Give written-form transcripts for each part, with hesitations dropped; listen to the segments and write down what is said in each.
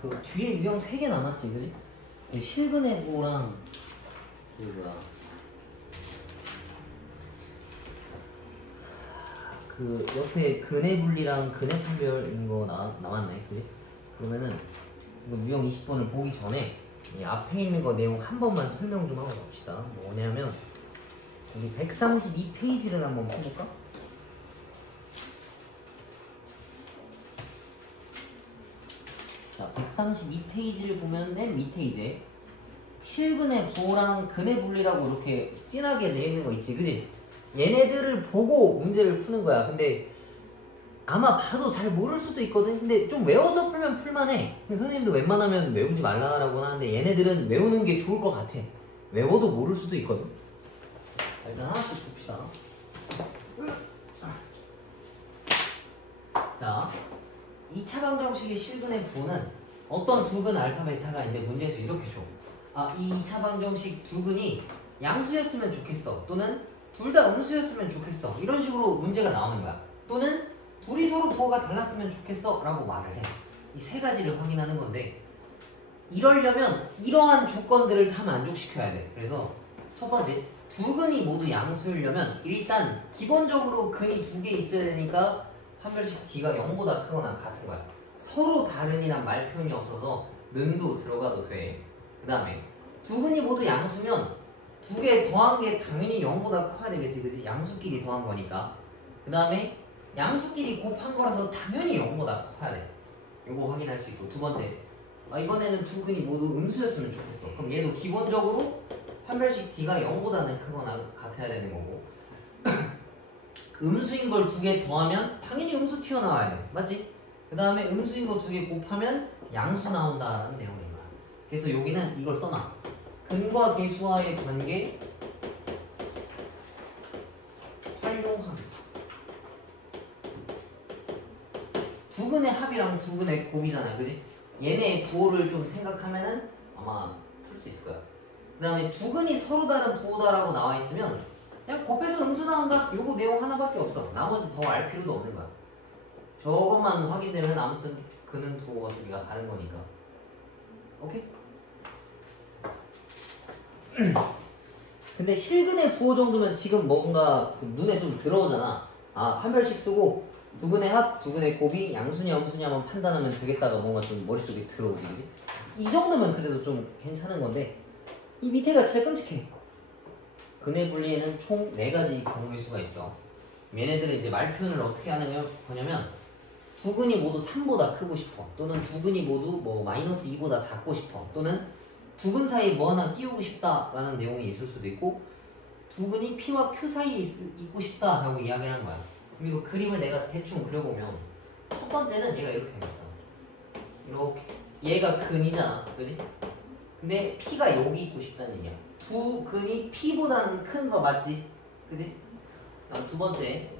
그 뒤에 유형 3개 남았지, 그지? 그 실근의 부호랑 그 뭐야? 그 옆에 근의 분리랑 근의 판별인 거 남았네, 그지? 그러면은 이거 유형 20번을 보기 전에 이 앞에 있는 거 내용 한 번만 설명 좀 하고 갑시다. 뭐냐면 여기 132페이지를 한번 펴볼까? 자, 132페이지를 보면 맨 밑에 이제 실근의 부호랑 근의 분리라고 이렇게 진하게 내있는 거 있지, 그지? 얘네들을 보고 문제를 푸는 거야. 근데 아마 봐도 잘 모를 수도 있거든. 근데 좀 외워서 풀면 풀만해. 근데 선생님도 웬만하면 외우지 말라고 하는데 얘네들은 외우는 게 좋을 것 같아. 외워도 모를 수도 있거든. 일단 하나씩 봅시다. 자, 2차 방정식의 실근의 부호는 어떤 두 근 알파 베타가 있는데 문제에서 이렇게 줘. 이 2차 방정식 두 근이 양수였으면 좋겠어. 또는 둘 다 음수였으면 좋겠어. 이런 식으로 문제가 나오는 거야. 또는 둘이 서로 부호가 달랐으면 좋겠어 라고 말을 해. 이 세 가지를 확인하는 건데 이러려면 이러한 조건들을 다 만족시켜야 돼. 그래서 첫 번째, 두 근이 모두 양수이려면 일단 기본적으로 근이 2개 있어야 되니까 판별식 D가 0보다 크거나 같은 거야. 서로 다른이란 말 표현이 없어서 는도 들어가도 돼. 그 다음에 두 근이 모두 양수면 두 개 더한 게 당연히 0보다 커야 되겠지, 그지? 양수끼리 더한 거니까. 그 다음에 양수끼리 곱한 거라서 당연히 0보다 커야 돼. 요거 확인할 수 있고. 두 번째, 이번에는 두 근이 모두 음수였으면 좋겠어. 그럼 얘도 기본적으로 판별식 D가 0보다는 크거나 같아야 되는 거고 음수인 걸 2개 더하면 당연히 음수 튀어나와야 돼. 맞지? 그 다음에 음수인 거 2개 곱하면 양수 나온다라는 내용인 거야. 그래서 여기는 이걸 써놔. 근과 계수와의 관계 활용하기. 두 근의 합이랑 두 근의 곱이잖아, 그지? 얘네의 부호를 좀 생각하면은 아마 풀 수 있을 거야. 그 다음에 두 근이 서로 다른 부호다라고 나와 있으면 그냥 곱해서 음수 나온다. 요거 내용 하나밖에 없어. 나머지 더 알 필요도 없는 거야. 저것만 확인되면 아무튼 근은 부호가 2개가 다른 거니까. 오케이? 근데 실근의 부호 정도면 지금 뭔가 눈에 좀 들어오잖아. 판별식 쓰고 두 근의 합, 두 근의 곱이 양수냐 음수냐만 판단하면 되겠다가 뭔가 좀 머릿속에 들어오지, 그지? 이 정도면 그래도 좀 괜찮은 건데 이 밑에가 진짜 끔찍해. 근의 분리에는 총 4가지 경우의 수가 있어. 얘네들은 이제 말 표현을 어떻게 하냐면 두 근이 모두 3보다 크고 싶어. 또는 두 근이 모두 뭐 마이너스 2보다 작고 싶어. 또는 두 근 사이에 뭐 하나 끼우고 싶다라는 내용이 있을 수도 있고 두 근이 P와 Q 사이에 있고 싶다라고 이야기를 하는 거야. 그리고 그림을 내가 대충 그려보면 첫 번째는 얘가 이렇게 생겼어. 이렇게. 얘가 근이잖아, 그지? 근데 P가 여기 있고 싶다는 얘기야. 두 근이 P보다는 큰 거 맞지? 그지? 다음 두 번째,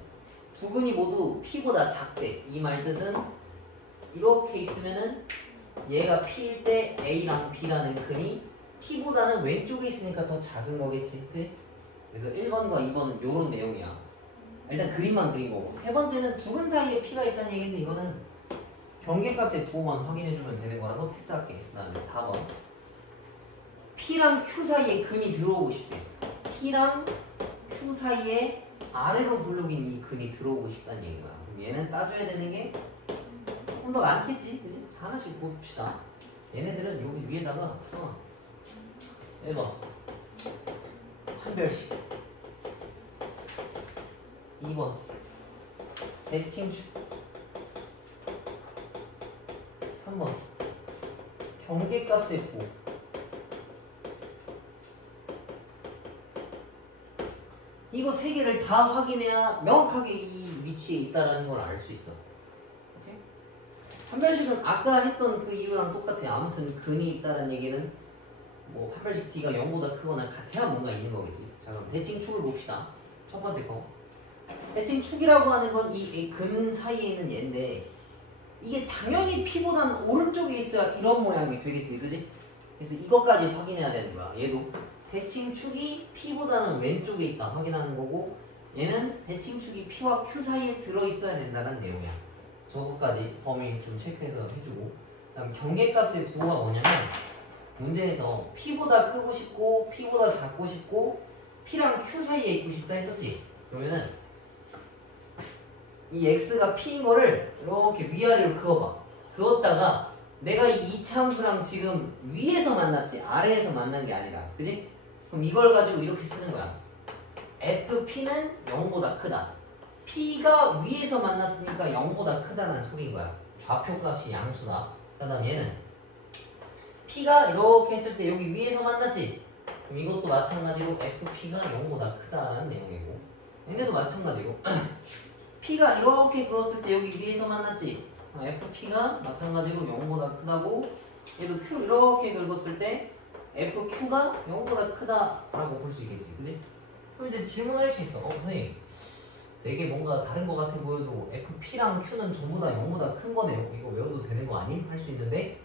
두 근이 모두 P보다 작대. 이 말 뜻은 이렇게 있으면은 얘가 P일 때 A랑 B라는 근이 P보다는 왼쪽에 있으니까 더 작은 거겠지, 그지? 그래서 1번과 2번은 요런 내용이야. 일단 그림만 그린 거고. 세 번째는 두 근 사이에 P가 있다는 얘기인데 이거는 경계값의 부호만 확인해주면 되는 거라서 패스할게. 그 다음에 4번, P랑 Q 사이에 근이 들어오고 싶대. P랑 Q 사이에 아래로 블록인 이 근이 들어오고 싶다는 얘기야. 그럼 얘는 따줘야 되는 게 조금 더 많겠지, 그지? 자, 하나씩 봅시다. 얘네들은 여기 위에다가 써놔. 1번 판별식, 2번 대칭축, 3번 경계값의 부호. 이거 3개를 다 확인해야 명확하게 이 위치에 있다는 걸 알 수 있어. 오케이? 판별식은 아까 했던 그 이유랑 똑같아. 아무튼 근이 있다는 얘기는 뭐 판별식 D가 0보다 크거나 같아야 뭔가 있는 거겠지. 자, 그럼 대칭축을 봅시다. 첫 번째 거. 대칭축이라고 하는 건 이 근 사이에 있는 얘인데 이게 당연히 P보다는 오른쪽에 있어야 이런 모양이 되겠지, 그지? 그래서 이것까지 확인해야 되는 거야. 얘도 대칭축이 P보다는 왼쪽에 있다 확인하는 거고 얘는 대칭축이 P와 Q 사이에 들어있어야 된다는 내용이야. 저거까지 범위 좀 체크해서 해주고, 그다음 경계값의 부호가 뭐냐면 문제에서 P보다 크고 싶고 P보다 작고 싶고 P랑 Q 사이에 있고 싶다 했었지. 그러면은 이 X가 P인 거를 이렇게 위아래로 그어봐. 그었다가 내가 이 이차함수랑 지금 위에서 만났지 아래에서 만난 게 아니라, 그지? 그럼 이걸 가지고 이렇게 쓰는 거야. FP는 0보다 크다. P가 위에서 만났으니까 0보다 크다는 소리인 거야. 좌표값이 양수다. 그 다음 얘는 P가 이렇게 했을 때 여기 위에서 만났지? 그럼 이것도 마찬가지로 FP가 0보다 크다라는 내용이고, 얘네도 마찬가지로 P가 이렇게 그었을 때 여기 위에서 만났지? FP가 마찬가지로 0보다 크다고, 얘도 Q 이렇게 긁었을 때 FQ가 0보다 크다라고 볼 수 있겠지, 그지? 그럼 이제 질문할 수 있어. 선생님, 되게 뭔가 다른 것 같아 보여도 FP랑 Q는 전부 다 0보다 큰 거네요. 이거 외워도 되는 거 아님? 할 수 있는데,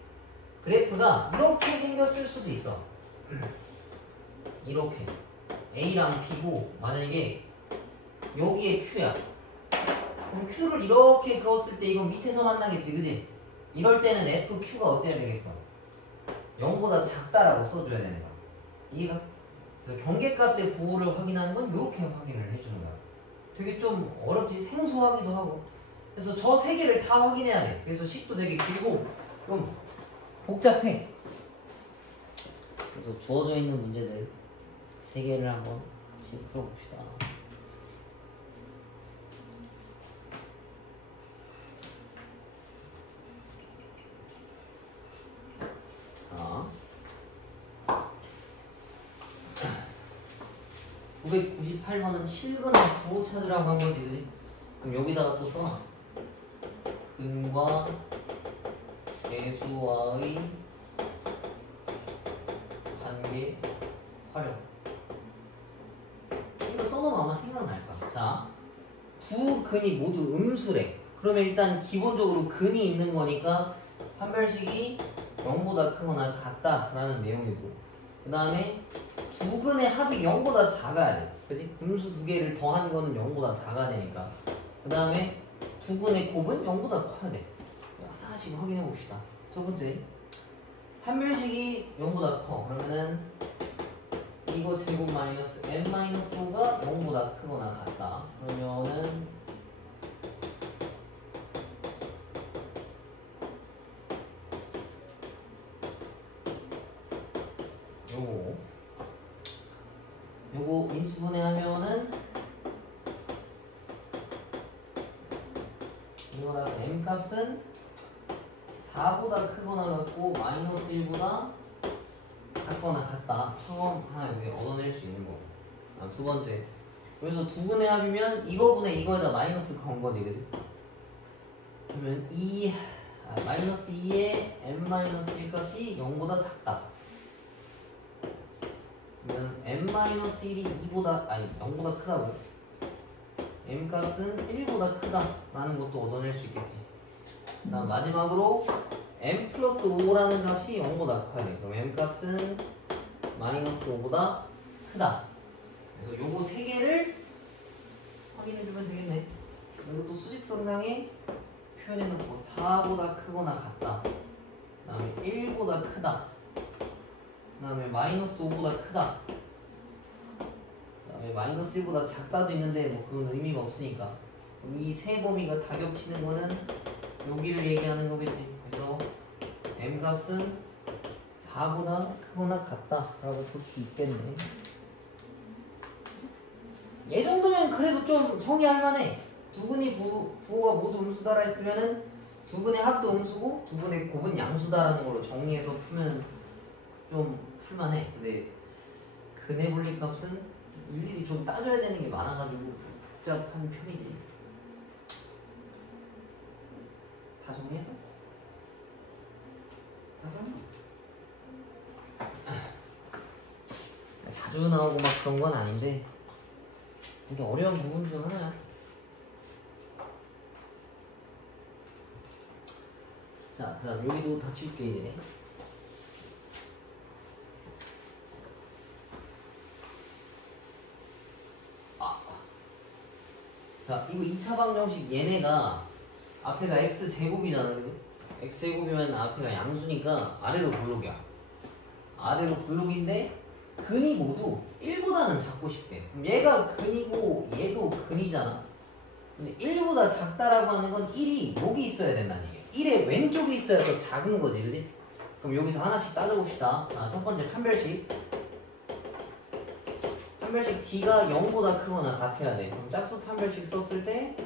그래프가 이렇게 생겼을 수도 있어. 이렇게 A랑 P고 만약에 여기에 Q야. 그럼 Q를 이렇게 그었을 때 이건 밑에서 만나겠지, 그지? 이럴 때는 FQ가 어때야 되겠어? 0보다 작다라고 써줘야 되는 거야. 이해가? 그래서 경계값의 부호를 확인하는 건 이렇게 확인을 해주는 거야. 되게 좀 어렵지, 생소하기도 하고. 그래서 저 세 개를 다 확인해야 돼. 그래서 식도 되게 길고 좀 복잡해. 그래서 주어져 있는 문제들 세 개를 한번 같이 풀어봅시다. 자, 998번은 실근의 부호 찾으라고 한 거지, 그지? 그럼 여기다가 또 써놔. 근과 개수와의 관계 활용. 이거 써놓으면 아마 생각날 거야. 자, 두 근이 모두 음수래. 그러면 일단 기본적으로 근이 있는 거니까 판별식이 0보다 크거나 같다라는 내용이고, 그 다음에 두 근의 합이 0보다 작아야 돼. 그지? 음수 두 개를 더한 거는 0보다 작아야 되니까. 그 다음에 두 근의 곱은 0보다 커야 돼. 하나씩 확인해 봅시다. 첫 번째, 판별식이 0보다 커. 그러면은 이거 제곱 마이너스 n-5가 0보다 크거나 같다. 그러면은 요거 인수분해하면은 이거라서 m 값은 4보다 크거나 같고 마이너스 1보다 작거나 같다. 처음 하나 여기 얻어낼 수 있는 거. 두 번째, 그래서 두 분의 합이면 이거분의 이거에다 마이너스 건 거지, 그지? 그러면 마이너스 2의 n-1 값이 0보다 작다. 그러면 n-1이 0보다 크다고, m 값은 1보다 크다라는 것도 얻어낼 수 있겠지. 다음 마지막으로 m 플러스 5라는 값이 0보다 커야 돼. 그럼 m 값은 마이너스 5보다 크다. 그래서 요거 세 개를 확인해주면 되겠네. 그리고 또 수직선상에 표현해놓고 4보다 크거나 같다. 그 다음에 1보다 크다. 그 다음에 마이너스 5보다 크다. 그 다음에 마이너스 1보다 작다도 있는데 뭐 그건 의미가 없으니까. 이 세 범위가 다 겹치는 거는 여기를 얘기하는 거겠지. 그래서 m 값은 4보다 크거나 같다라고 볼 수 있겠네. 얘 정도면 그래도 좀 정의할 만해. 두 근이 부호가 모두 음수다라 했으면은 두 근의 합도 음수고 두 근의 곱은 양수다라는 걸로 정리해서 풀면 좀 풀만해. 근데 근의 분리값은 일일이 좀 따져야 되는 게 많아가지고 복잡한 편이지. 다 정리해서? 다 썼나? 자주 나오고 막 그런 건 아닌데 이게 어려운 부분 중 하나야. 자, 그 다음 여기도 다 치울게 이제. 자, 이거 2차 방정식 얘네가 앞에가 x제곱이잖아, 그지? x제곱이면 앞에가 양수니까 아래로 블록이야. 아래로 블록인데 근이 모두 1보다는 작고 싶대. 그럼 얘가 근이고 얘도 근이잖아. 근데 1보다 작다라고 하는 건 1이 여기 있어야 된다는 얘기야. 1의 왼쪽에 있어야 더 작은 거지, 그지? 그럼 여기서 하나씩 따져봅시다. 첫 번째 판별식. 판별식 D가 0보다 크거나 같아야 돼. 그럼 짝수 판별식 썼을 때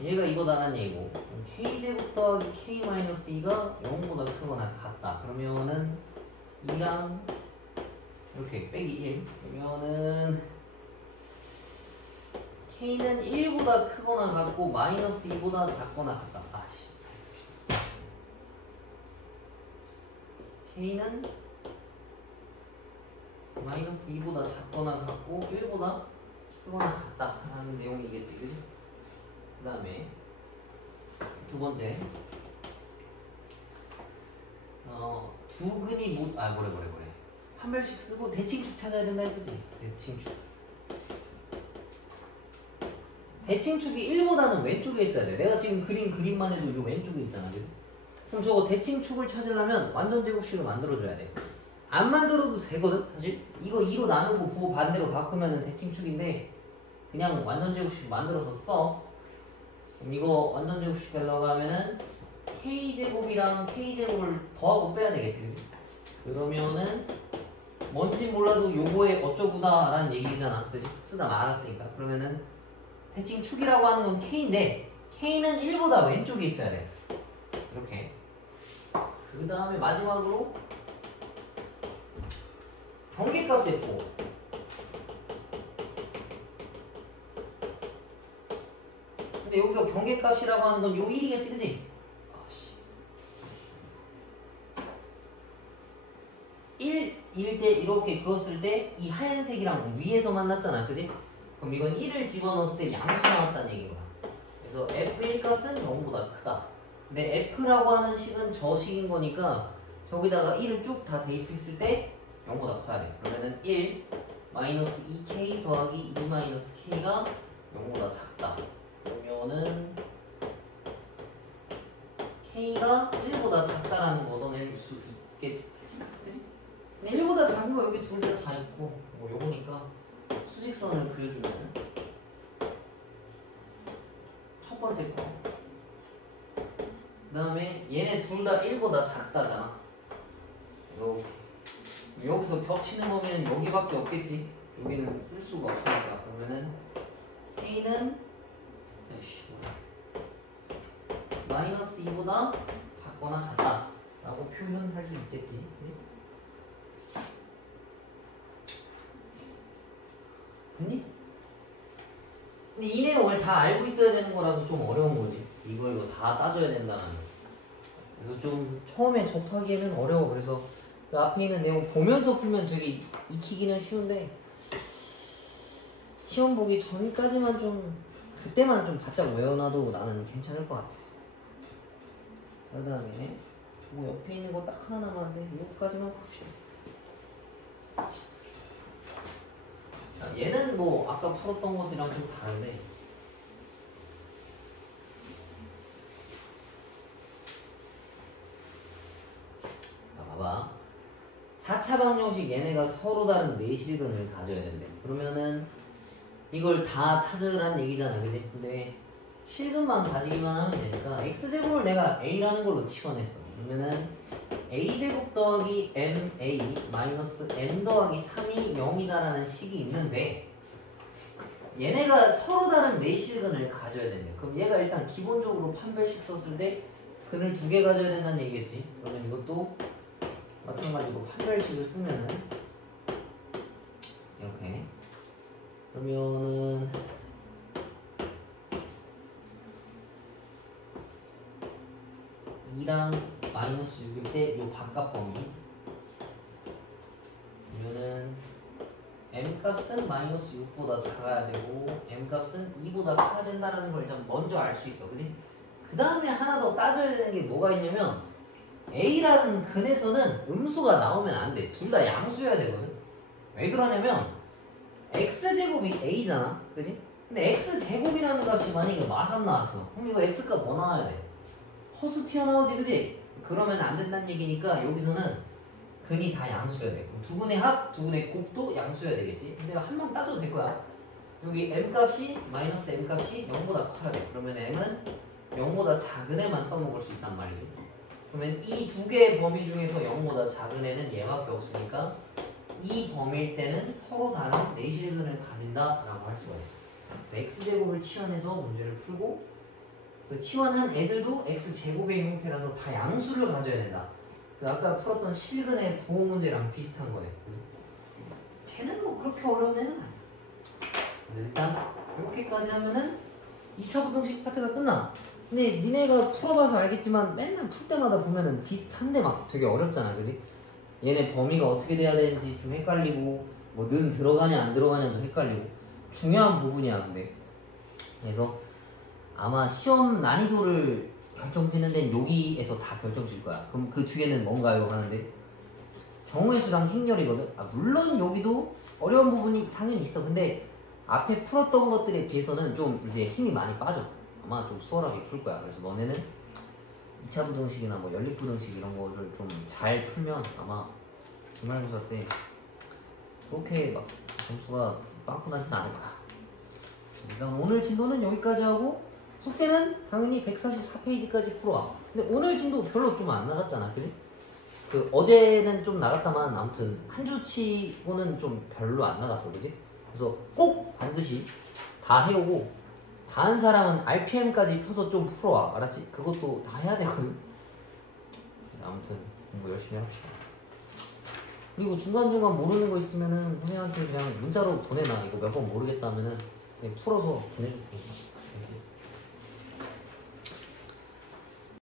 얘가 이거다라는 얘기고, K제곱 더하기 K-2가 0보다 크거나 같다. 그러면은 2랑 이렇게 빼기 1. 그러면은 K는 1보다 크거나 같고 마이너스 2보다 작거나 같다. 아씨. K는 마이너스 2보다 작거나 같고 1보다 크거나 같다 라는 내용이겠지, 그지? 그 다음에 두 번째 두 근이 뭐래 판별식 쓰고 대칭축 찾아야 된다 했었지. 대칭축이 1보다는 왼쪽에 있어야 돼. 내가 지금 그린 그림만 해도 이 왼쪽에 있잖아, 그지? 그럼 저거 대칭축을 찾으려면 완전 제곱식을 만들어줘야 돼. 안 만들어도 되거든, 사실. 이거 2로 나누고 부호 반대로 바꾸면 대칭축인데 그냥 완전 제곱식 만들어서 써. 그럼 이거 완전 제곱식 하려고 하면은 K제곱이랑 K제곱을 더하고 빼야 되겠지, 그치? 그러면은 뭔지 몰라도 요거에 어쩌구다 라는 얘기잖아, 그치? 쓰다 말았으니까. 그러면은 대칭축이라고 하는 건 K인데 K는 1보다 왼쪽에 있어야 돼. 이렇게. 그 다음에 마지막으로 경계값 세포. 근데 여기서 경계값이라고 하는 건 요 1이겠지, 그지? 1일 때 이렇게 그었을 때 이 하얀색이랑 위에서 만났잖아, 그지? 그럼 이건 1을 집어넣었을 때 양수 나왔다는 얘기인 거야. 그래서 F1 값은 0보다 크다. 근데 F라고 하는 식은 저 식인 거니까 저기다가 1을 쭉 다 대입했을 때 0보다 커야 돼. 그러면은 1 마이너스 2K 더하기 2 마이너스 K가 0보다 작다. 그러면은 K가 1보다 작다라는 거 얻어낼 수 있겠지? 그치? 근데 1보다 작은 거 여기 둘 다 있고 뭐 요거니까 수직선을 그려주면 첫 번째 거. 그 다음에 얘네 둘 다 1보다 작다잖아. 이렇게. 여기서 겹치는 거면 여기밖에 없겠지. 여기는 쓸 수가 없으니까. 그러면은 K는 마이너스 2보다 작거나 같다 라고 표현할 수 있겠지. 됐니? 근데 이 내용을 다 알고 있어야 되는 거라서 좀 어려운 거지. 이거 다 따져야 된다는 거. 그래서 좀 처음에 접하기에는 어려워. 그래서 그 앞에 있는 내용 보면서 풀면 되게 익히기는 쉬운데 시험 보기 전까지만 좀 그때만 좀 바짝 외워놔도 나는 괜찮을 것 같아. 그 다음에 뭐 옆에 있는 거 딱 하나 남았는데 이거까지만 봅시다. 자, 얘는 뭐 아까 풀었던 것들이랑 좀 다른데 자, 봐봐. 4차 방정식 얘네가 서로 다른 내실근을 가져야 된대. 그러면은 이걸 다 찾으라는 얘기잖아, 그지? 근데 실근만 가지기만 하면 되니까 x제곱을 내가 a라는 걸로 치환했어. 그러면은 a제곱 더하기 ma 마이너스 m 더하기 3이 0이다라는 식이 있는데 얘네가 서로 다른 내실근을 가져야 된대. 그럼 얘가 일단 기본적으로 판별식 썼을 때 근을 두 개 가져야 된다는 얘기겠지. 그러면 이것도 마찬가지로 판별식을 쓰면은 이렇게 그러면은 랑 마이너스 6일 때 요 바깥 범위 그러면은 m값은 마이너스 6보다 작아야 되고 m값은 2보다 커야 된다는 걸 일단 먼저 알 수 있어, 그지? 그 다음에 하나 더 따져야 되는 게 뭐가 있냐면 a라는 근에서는 음수가 나오면 안 돼. 둘 다 양수여야 되거든. 왜 그러냐면 x제곱이 a잖아, 그지? 근데 x제곱이라는 값이 만약에 마삼 나왔어. 그럼 이거 x값 뭐 나와야 돼? 허수 튀어나오지, 그지? 그러면 안 된다는 얘기니까 여기서는 근이 다 양수여야 돼. 그럼 두근의 합, 두근의 곱도 양수여야 되겠지? 근데 한번 따져도 될 거야. 여기 m값이 마이너스 m값이 0보다 커야 돼. 그러면 m은 0보다 작은 애만 써먹을 수 있단 말이죠. 그러면 이 두 개의 범위 중에서 0보다 작은 애는 얘밖에 없으니까 이 범위일 때는 서로 다른 내실근을 가진다라고 할 수가 있어. 그래서 x제곱을 치환해서 문제를 풀고 그 치환한 애들도 x제곱의 형태라서 다 양수를 가져야 된다. 그 아까 풀었던 실근의 부호 문제랑 비슷한 거예요. 쟤는 뭐 그렇게 어려운 애는 아니야. 일단 이렇게까지 하면은 2차 부등식 파트가 끝나. 근데 니네가 풀어봐서 알겠지만 맨날 풀 때마다 보면은 비슷한데 막 되게 어렵잖아, 그지? 얘네 범위가 어떻게 돼야 되는지 좀 헷갈리고 뭐 는 들어가냐 안 들어가냐도 헷갈리고 중요한 부분이야. 근데 그래서 아마 시험 난이도를 결정짓는 데는 여기에서 다 결정질 거야. 그럼 그 뒤에는 뭔가요? 하는데 경우의 수랑 행렬이거든. 물론 여기도 어려운 부분이 당연히 있어. 근데 앞에 풀었던 것들에 비해서는 좀 이제 힘이 많이 빠져. 아마 좀 수월하게 풀 거야. 그래서 너네는 2차 부등식이나 뭐 연립부등식 이런 거를 좀 잘 풀면 아마 기말고사 때 그렇게 막 점수가 빵꾸 나진 않을 거야. 일단 오늘 진도는 여기까지 하고 숙제는 당연히 144페이지까지 풀어와. 근데 오늘 진도 별로 좀 안 나갔잖아, 그지? 그 어제는 좀 나갔다만 아무튼 한 주치고는 좀 별로 안 나갔어, 그지? 그래서 꼭 반드시 다 해오고 다른 사람은 RPM까지 펴서 좀 풀어와. 알았지? 그것도 다 해야 되거든. 아무튼 공부 열심히 합시다. 그리고 중간중간 모르는 거 있으면은 선생님한테 그냥 문자로 보내놔. 이거 몇 번 모르겠다 하면은 그냥 풀어서 보내줄 테니까.